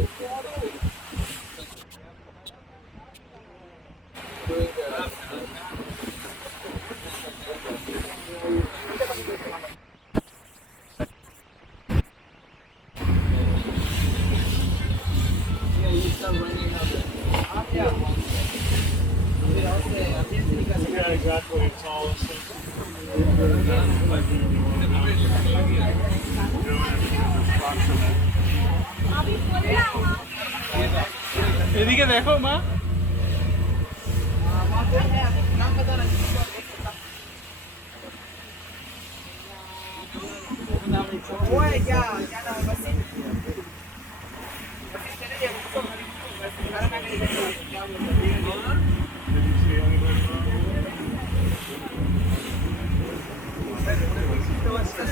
Yeah, exactly. It's all এদিকে দেখো মা Ôi, dạ, dạ rồi, bác sĩ.